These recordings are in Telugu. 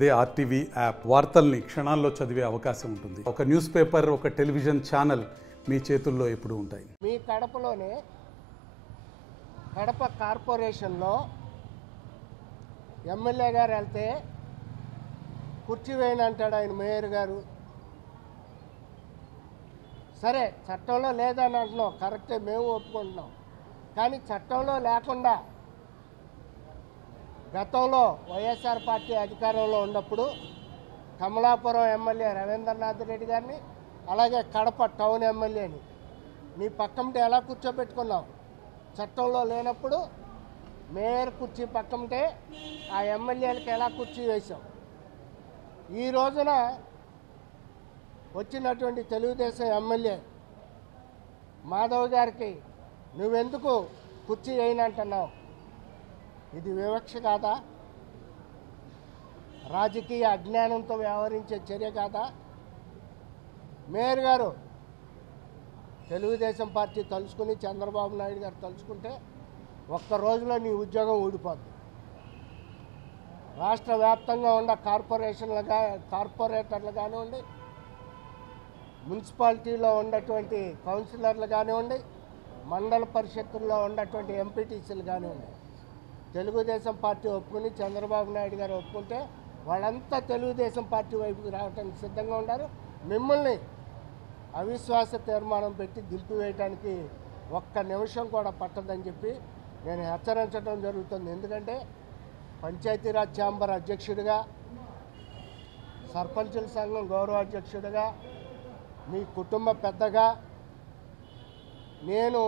అదే ఆర్టీవీ యాప్ వార్తల్ని క్షణాల్లో చదివే అవకాశం ఉంటుంది. ఒక న్యూస్ పేపర్, ఒక టెలివిజన్ ఛానల్ మీ చేతుల్లో ఎప్పుడూ ఉంటాయి. మీ కడపలోనే కడప కార్పొరేషన్లో ఎమ్మెల్యే గారు వెళ్తే కుర్చీ వేయని అంటాడు ఆయన మేయర్ గారు. సరే, చట్టంలో లేదని అంటున్నాం, కరెక్టే, మేము ఒప్పుకుంటున్నాం. కానీ చట్టంలో లేకుండా గతంలో వైఎస్ఆర్ పార్టీ అధికారంలో ఉన్నప్పుడు కమలాపురం ఎమ్మెల్యే రవీంద్రనాథ్ రెడ్డి గారిని, అలాగే కడప టౌన్ ఎమ్మెల్యేని నీ పక్కంటే ఎలా కూర్చోబెట్టుకున్నావు? చట్టంలో లేనప్పుడు మేయర్ కుర్చీ పక్కంటే ఆ ఎమ్మెల్యేలకు ఎలా కుర్చీ వేశావు? ఈ రోజున వచ్చినటువంటి తెలుగుదేశం ఎమ్మెల్యే మాధవ్ గారికి నువ్వెందుకు కుర్చీ వేయనంటున్నావు? ఇది వివక్ష కాదా? రాజకీయ అజ్ఞానంతో వ్యవహరించే చర్య కాదా? మేయర్ గారు తెలుగుదేశం పార్టీ తలుచుకుని, చంద్రబాబు నాయుడు గారు తలుచుకుంటే ఒక్క రోజులో నీ ఉద్యోగం ఊడిపోద్ది. రాష్ట్ర వ్యాప్తంగా ఉన్న కార్పొరేటర్లు కానివ్వండి, మున్సిపాలిటీలో ఉన్నటువంటి కౌన్సిలర్లు కానివ్వండి, మండల పరిషత్తుల్లో ఉన్నటువంటి ఎంపీటీసీలు కానివ్వండి, తెలుగుదేశం పార్టీ ఒప్పుకుని, చంద్రబాబు నాయుడు గారు ఒప్పుకుంటే వాళ్ళంతా తెలుగుదేశం పార్టీ వైపుకి రావడానికి సిద్ధంగా ఉన్నారు. మిమ్మల్ని అవిశ్వాస తీర్మానం పెట్టి దింపివేయడానికి ఒక్క నిమిషం కూడా పట్టదని చెప్పి నేను హెచ్చరించడం జరుగుతుంది. ఎందుకంటే పంచాయతీరాజ్ ఛాంబర్ అధ్యక్షుడిగా, సర్పంచుల సంఘం గౌరవ అధ్యక్షుడిగా, మీ కుటుంబ పెద్దగా నేను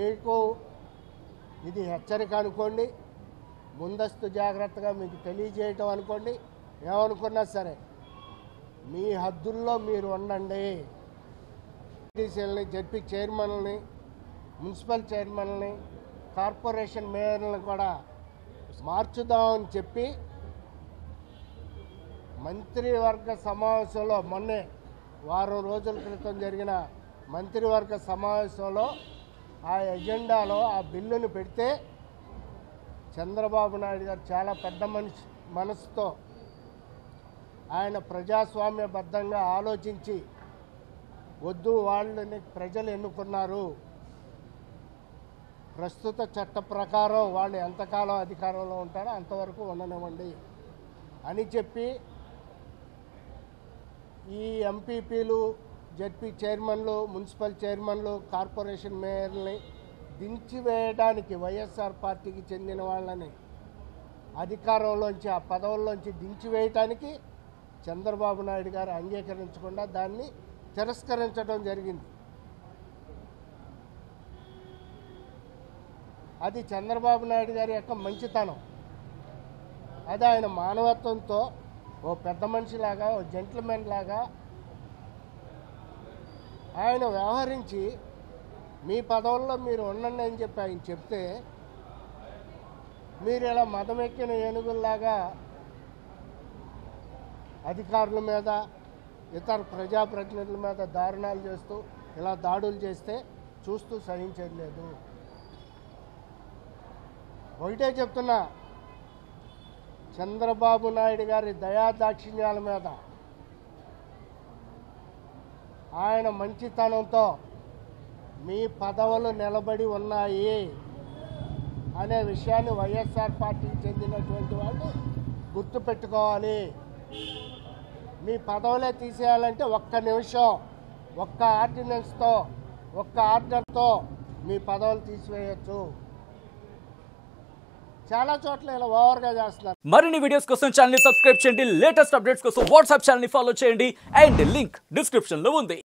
మీకు ఇది హెచ్చరిక అనుకోండి, ముందస్తు జాగ్రత్తగా మీకు తెలియజేయటం అనుకోండి, ఏమనుకున్నా సరే మీ హద్దుల్లో మీరు ఉండండి. టీసీలని, జడ్పీ చైర్మన్ని, మున్సిపల్ చైర్మన్ని, కార్పొరేషన్ మేయర్లను కూడా మార్చుదామని చెప్పి మంత్రివర్గ సమావేశంలో, మొన్నే వారం రోజుల క్రితం జరిగిన మంత్రివర్గ సమావేశంలో ఆ ఎజెండాలో ఆ బిల్లును పెడితే చంద్రబాబు నాయుడు గారు చాలా పెద్ద మనసుతో ఆయన ప్రజాస్వామ్యబద్ధంగా ఆలోచించి, వద్దు, వాళ్ళని ప్రజలు ఎన్నుకున్నారు, ప్రస్తుత చట్ట ప్రకారం వాళ్ళు ఎంతకాలం అధికారంలో ఉంటారో అంతవరకు ఉండనివ్వండి అని చెప్పి ఈ ఎంపీపీలు, జడ్పీ చైర్మన్లు, మున్సిపల్ చైర్మన్లు, కార్పొరేషన్ మేయర్ని దించివేయడానికి, వైఎస్ఆర్ పార్టీకి చెందిన వాళ్ళని అధికారంలోంచి, ఆ పదవుల్లోంచి దించివేయటానికి చంద్రబాబు నాయుడు గారు అంగీకరించకుండా దాన్ని తిరస్కరించడం జరిగింది. అది చంద్రబాబు నాయుడు గారి యొక్క మంచితనం. అది ఆయన మానవత్వంతో ఓ పెద్ద మనిషిలాగా, ఓ జెంటిల్మెన్ లాగా ఆయన వ్యవహరించి మీ పదవుల్లో మీరు ఉండండి అని చెప్పి ఆయన చెప్తే, మీరు ఇలా మదమెక్కిన ఏనుగుల్లాగా అధికారుల మీద, ఇతర ప్రజాప్రతినిధుల మీద దారుణాలు చేస్తూ ఇలా దాడులు చేస్తే చూస్తూ సహించేది లేదు. ఒకటే చెప్తున్నా, చంద్రబాబు నాయుడు గారి దయాదాక్షిణ్యాల మీద, ఆయన మంచితనంతో మీ పదవులు నిలబడి ఉన్నాయి అనే విషయాన్ని వైఎస్ఆర్ పార్టీకి చెందినటువంటి వాళ్ళు గుర్తుపెట్టుకోవాలి. మీ పదవులే తీసేయాలంటే ఒక్క నిమిషం, ఒక్క ఆర్డినెన్స్తో, ఒక్క ఆర్డర్తో మీ పదవులు తీసివేయచ్చు. చాలా చోట్ల ఇలా ఓవర్గా చేస్తున్నారు. మరిన్ని వీడియోస్ కోసం ఛానల్ ని సబ్స్క్రైబ్ చేయండి, లేటెస్ట్ అప్డేట్స్ కోసం వాట్సాప్ ఛానల్ ని ఫాలో చేయండి, అండ్ లింక్ డిస్క్రిప్షన్ లో ఉంది.